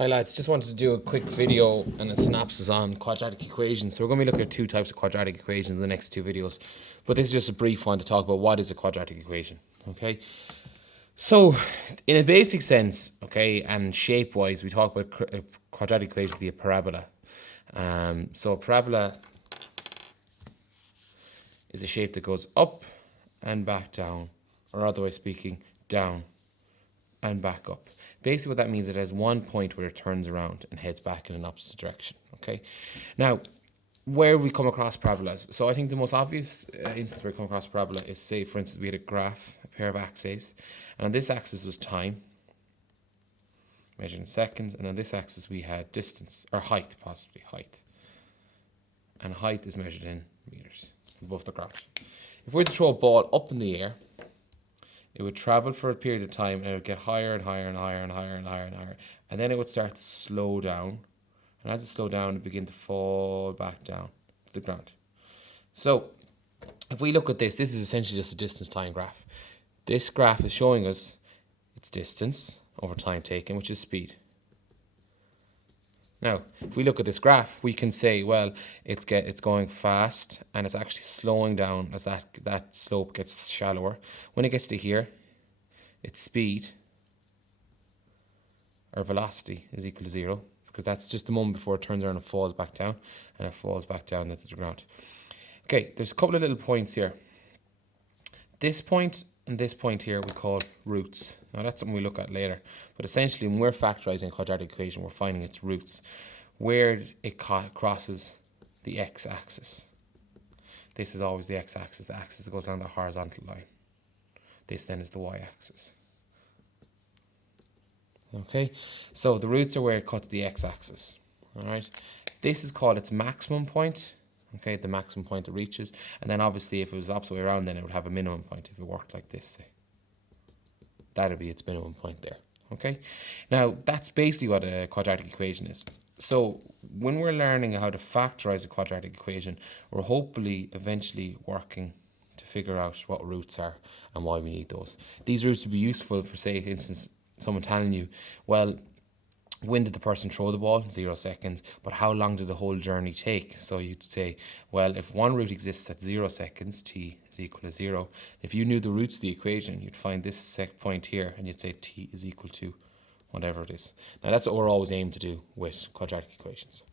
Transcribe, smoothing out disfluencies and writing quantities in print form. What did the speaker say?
Hi lads, just wanted to do a quick video and a synopsis on quadratic equations. So we're going to be looking at two types of quadratic equations in the next two videos. But this is just a brief one to talk about what is a quadratic equation. Okay, so in a basic sense, okay, and shape-wise, we talk about a quadratic equation to be a parabola. So a parabola is a shape that goes up and back down, or other way speaking, down and back up. Basically what that means, it has one point where it turns around and heads back in an opposite direction. Okay, now where we come across parabolas, so I think the most obvious instance where we come across parabola is, say for instance we had a graph, a pair of axes, and on this axis was time measured in seconds, and on this axis we had distance, or height, possibly height, and height is measured in meters above the ground. If we were to throw a ball up in the air, it would travel for a period of time, and it would get higher and higher and higher and higher and higher and higher. And then it would start to slow down. And as it slowed down, it would begin to fall back down to the ground. So if we look at this, this is essentially just a distance time graph. This graph is showing us its distance over time taken, which is speed. Now, if we look at this graph, we can say, well, it's going fast and it's actually slowing down as that slope gets shallower. When it gets to here, its speed or velocity is equal to 0, because that's just the moment before it turns around and falls back down, and it falls back down into the ground. Okay, there's a couple of little points here. This point and this point here we call roots. Now that's something we look at later. But essentially when we're factorizing a quadratic equation, we're finding its roots, where it crosses the x-axis. This is always the x-axis, the axis that goes down the horizontal line. This then is the y-axis. Okay, so the roots are where it cuts the x-axis. Alright, this is called its maximum point. Okay, the maximum point it reaches, and then obviously if it was the opposite way around, then it would have a minimum point. If it worked like this, say, that would be its minimum point there. Okay, now that's basically what a quadratic equation is. So when we're learning how to factorize a quadratic equation, we're hopefully eventually working to figure out what roots are and why we need those. These roots would be useful for, say, for instance, someone telling you, well, when did the person throw the ball? 0 seconds. But how long did the whole journey take? So you'd say, well, if one root exists at 0 seconds, t is equal to 0. If you knew the roots of the equation, you'd find this point here, and you'd say t is equal to whatever it is. Now that's what we're always aiming to do with quadratic equations.